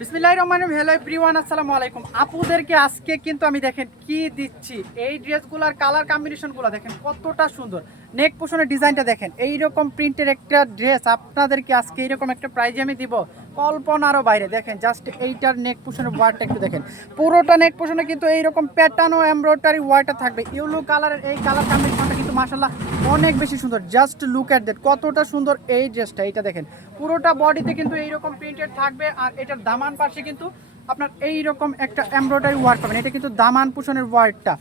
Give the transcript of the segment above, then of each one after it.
বিসমিল্লাহির রহমানির রহিম। Hello everyone, আসসালামু আলাইকুম। আপুদেরকে আজকে কিন্তু আমি দেখেন কি দিচ্ছি, এই ড্রেসগুলোর কালার কম্বিনেশনগুলো দেখেন কতটা সুন্দর। নেক পোষণের ডিজাইনটা দেখেন, এইরকম প্রিন্টের একটা ড্রেস আপনাদেরকে আজকে এইরকম একটা প্রাইজে আমি দিব কল্পনারও বাইরে। দেখেন জাস্ট এইটার নেক পোষণের ওয়ার্কটা একটু দেখেন, পুরোটা নেক পোষণে কিন্তু এইরকম প্যাটার্ন ও এমব্রয়ডারি ওয়ার্কটা থাকবে। ইয়েলো কালারের এই কালার কম্বিনেশনটা কিন্তু মাশাআল্লাহ অনেক বেশি সুন্দর। জাস্ট লুক অ্যাট দ্যাট, কতটা সুন্দর এই ড্রেসটা। এইটা দেখেন পুরোটা বডিতে কিন্তু এইরকম প্রিন্টেড থাকবে, আর এটার দামান পাশে কিন্তু আপনার এইরকম একটা এমব্রয়ডারি ওয়ার্ক পাবেন। এটা কিন্তু দামান পোষণের ওয়ার্কটা,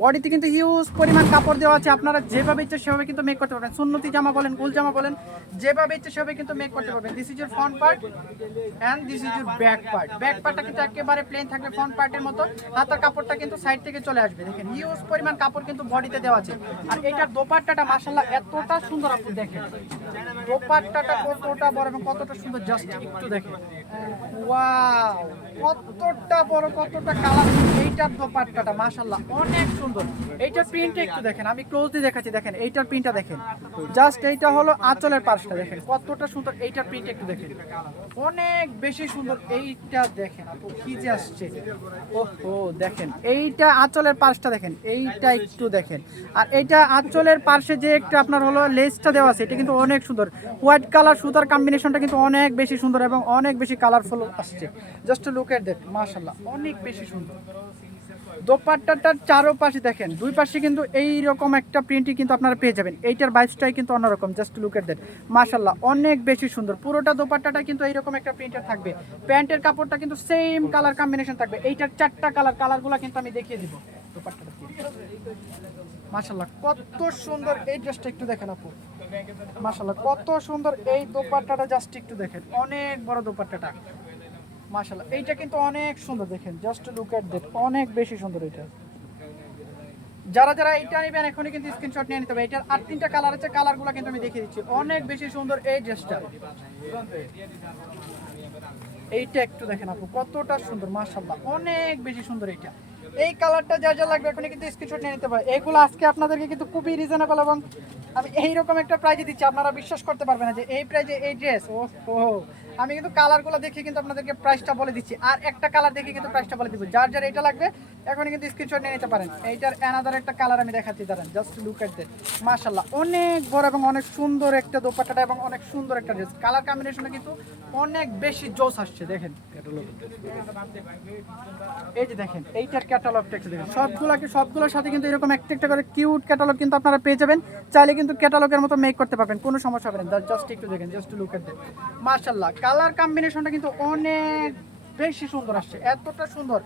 বডিতে কিন্তু হিউজ পরিমাণ কাপড় দেওয়া আছে। আপনারা যেভাবে ইচ্ছে সেভাবে কিন্তু মেক করতে পারবেন। সুন্নতি জামা বলেন, গোল জামা বলেন, যেভাবে ইচ্ছে সেভাবে কিন্তু মেক করতে পারবেন। This is your front part and this is your back part. Back পার্টটা কিন্তু একেবারে প্লেন থাকবে ফ্রন্ট পার্টের মতো। হাতার কাপড়টা কিন্তু সাইড থেকে চলে আসবে। দেখেন হিউজ পরিমাণ কাপড় কিন্তু বডিতে দেওয়া আছে। আর এটার দোপাট্টাটা মাশাআল্লাহ এতটা সুন্দর, আপনি দেখেন দোপাট্টাটা কতটা বড় এবং কতটা সুন্দর। জাস্ট একটু দেখেন, ওয়াও কতটা বড়, কতটা কালার। এইটার দোপাট্টাটা মাশাআল্লাহ অনেক সুন্দর। এইটার প্রিন্টটা একটু দেখেন, আমি ক্লোজলি দেখাচ্ছি। দেখেন এইটার প্রিন্টটা দেখেন, জাস্ট এইটা হলো আঁচলের পাশটা দেখেন কতটা সুন্দর। এইটার প্রিন্ট একটু দেখেন, অনেক বেশি সুন্দর। এইটা দেখেন আপু কি যে আসছে, ওহো দেখেন এইটা আঁচলের পাশটা দেখেন, এইটা একটু দেখেন। আর এইটা আঁচলের পাশে যে একটা আপনার হলো লেসটা দেওয়া আছে, এটা কিন্তু অনেক সুন্দর। হোয়াইট কালার সুতার কম্বিনেশনটা কিন্তু অনেক বেশি সুন্দর এবং অনেক বেশি কালারফুল আসছে। জাস্ট লুক এট দ্যাট, মাশাআল্লাহ অনেক বেশি সুন্দর। দোপাট্টাটার চারোপাশে দেখেন, দুই পাশে কিন্তু এইরকম একটা প্রিন্টই কিন্তু আপনারা পেয়ে যাবেন। এইটার বাইসটাই কিন্তু অন্যরকম। জাস্ট লুক এট দ্যাট, মাশাআল্লাহ অনেক বেশি সুন্দর। পুরোটা দোপাট্টাটা কিন্তু এইরকম একটা প্রিন্টার থাকবে। প্যান্টের কাপড়টা কিন্তু সেম কালার কম্বিনেশন থাকবে। এইটার চারটা কালারগুলো কিন্তু আমি দেখিয়ে দিব। দোপাট্টাটা মাশাআল্লাহ কত সুন্দর। এই ড্রেসটা একটু দেখেন আপু, মাশাআল্লাহ কত সুন্দর এই দোপাট্টাটা। জাস্ট একটু দেখেন, অনেক বড় দোপাট্টাটা মাশাআল্লাহ। এইটা কিন্তু অনেক সুন্দর দেখেন, জাস্ট লুক এট দ্যাট, অনেক বেশি সুন্দর। এটা যারা যারা এইটা নেবেন এখনই কিন্তু স্ক্রিনশট নিয়ে নিতে হবে। এটার আর তিনটা কালার আছে, কালারগুলো কিন্তু আমি দেখিয়ে দিচ্ছি। অনেক বেশি সুন্দর এই ড্রেসটা। এইটা একটু দেখেন আপু কতটা সুন্দর, মাশাআল্লাহ অনেক বেশি সুন্দর। এইটা এই কালারটা যা যা লাগবে এখনই কিন্তু স্ক্রিনশট নিয়ে নিতে হবে। এগুলো আজকে আপনাদেরকে কিন্তু খুবই রিজনেবল এবং আমি এইরকম একটা প্রাইজে দিচ্ছি, আপনারা বিশ্বাস করতে পারবেন না যে এই প্রাইজে এই ড্রেস। ও আমি কিন্তু কালারগুলো দেখে কিন্তু আপনাদেরকে প্রাইসটা বলে দিচ্ছি, আর একটা কালার দেখে কিন্তু প্রাইসটা বলে দিব। যার যার এটা লাগবে এখনই কিন্তু স্ক্রিনশট নিয়ে নিতে পারেন। এইটার অ্যানাদার একটা কালার আমি দেখাচ্ছি, দাঁড়ান। জাস্ট লুক এট দ্যাট, মাশাআল্লাহ অনেক বড় এবং অনেক সুন্দর একটা দোপাট্টাটা এবং অনেক সুন্দর একটা ড্রেস। কালার কম্বিনেশনে কিন্তু অনেক বেশি জোস আসছে। দেখেন এই যে দেখেন এইটার ক্যাটালগটা একটু দেখেন। সবগুলোর সাথে কিন্তু এরকম একটা একটা করে কিউট ক্যাটালগ কিন্তু আপনারা পেয়ে যাবেন। চাইলে কিন্তু ক্যাটালগের মতো মেক করতে পারবেন, কোনো সমস্যা হবে না। জাস্ট একটু দেখেন, জাস্ট লুক এট দ্যাট, মাশাআল্লাহ কালার কম্বিনেশনটা কিন্তু অনেক বেশি সুন্দর আসছে, এতটা সুন্দর।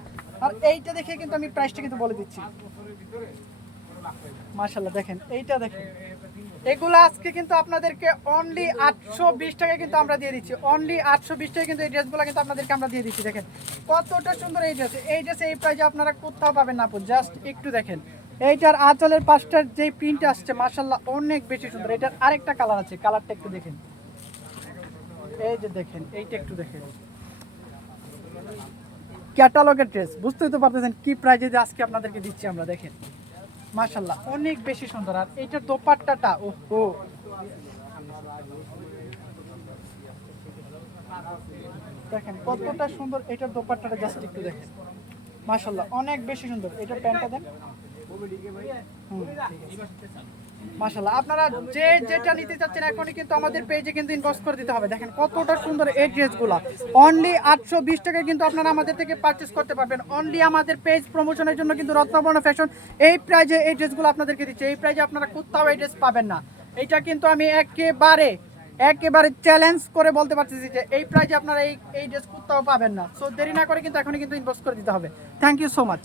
আর এইটা দেখে কিন্তু আমি প্রাইসটা কিন্তু বলে দিচ্ছি, মাশাআল্লাহ দেখেন এইটা দেখেন। এগুলো আজকে কিন্তু আপনাদেরকে অনলি 820 টাকায় কিন্তু আমরা দিয়ে দিচ্ছি। অনলি 820 টাকায় কিন্তু এই ড্রেসগুলো কিন্তু আপনাদেরকে আমরা দিয়ে দিচ্ছি। দেখেন কতটা সুন্দর এই ড্রেস। এই ড্রেস এই প্রাইজে আপনারা কোথাও পাবেন না আপু। জাস্ট একটু দেখেন এইটার আঁচলের পাশটার যে প্রিন্ট আসছে মাশাআল্লাহ অনেক বেশি সুন্দর। এটার আরেকটা কালার আছে, কালারটা একটু দেখেন। এই যে দেখেন এইটা একটু দেখেন, ক্যাটালগের ড্রেস। বুঝতেই তো পারতেছেন কি প্রাইজে যে আজকে আপনাদেরকে দিচ্ছি আমরা। দেখেন মাশাআল্লাহ অনেক বেশি সুন্দর। আর এইটার দোপাট্টাটা ওহো দেখেন কতটা সুন্দর। এটার দোপাট্টাটা জাস্ট একটু দেখেন, মাশাআল্লাহ অনেক বেশি সুন্দর। এটার প্যান্টটা দেন, মাশাআল্লাহ আপনারা যে যেটা নিতে চাচ্ছেন এখনই কিন্তু আমাদের পেজে কিন্তু ইনবক্স করে দিতে হবে। দেখেন কতটা সুন্দর এই ড্রেসগুলো। অনলি 820 টাকায় কিন্তু আপনারা আমাদের থেকে পারচেস করতে পারবেন। অনলি আমাদের পেজ প্রমোশনের জন্য কিন্তু রত্নবর্ণ ফ্যাশন এই প্রাইজে এই ড্রেসগুলো আপনাদেরকে দিচ্ছে। এই প্রাইজে আপনারা কোথাও এই ড্রেস পাবেন না। এটা কিন্তু আমি একেবারে চ্যালেঞ্জ করে বলতে পারতেছি যে এই প্রাইজে আপনারা এই ড্রেস কোথাও পাবেন না। সো দেরি না করে কিন্তু এখনই কিন্তু ইনবক্স করে দিতে হবে। Thank you so much.